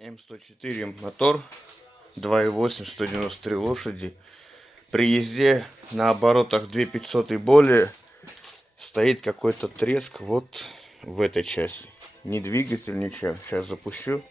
М104 мотор, 2.8, 193 лошади. При езде на оборотах 2500 и более стоит какой-то треск вот в этой части. Не двигатель, ничего. Сейчас запущу.